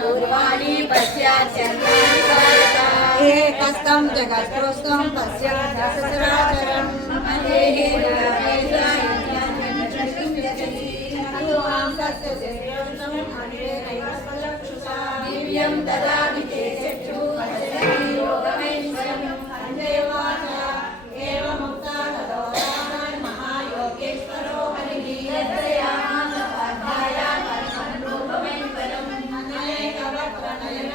पूर्वाणि पश्याच्चन्द्राणि भारता एकस्तं जगत्रोस्तं पश्यात् सचराचरं मदेहि दिव्यं ददामि ते चक्षुः योगमैश्वर्यं सञ्जयवाचा एवमुक्ता ततो महायोगेश्वरो हरिः यद्दयामानपाध्याया परमं रूपमैश्वर्यम् अनेकवक्त्रनयनं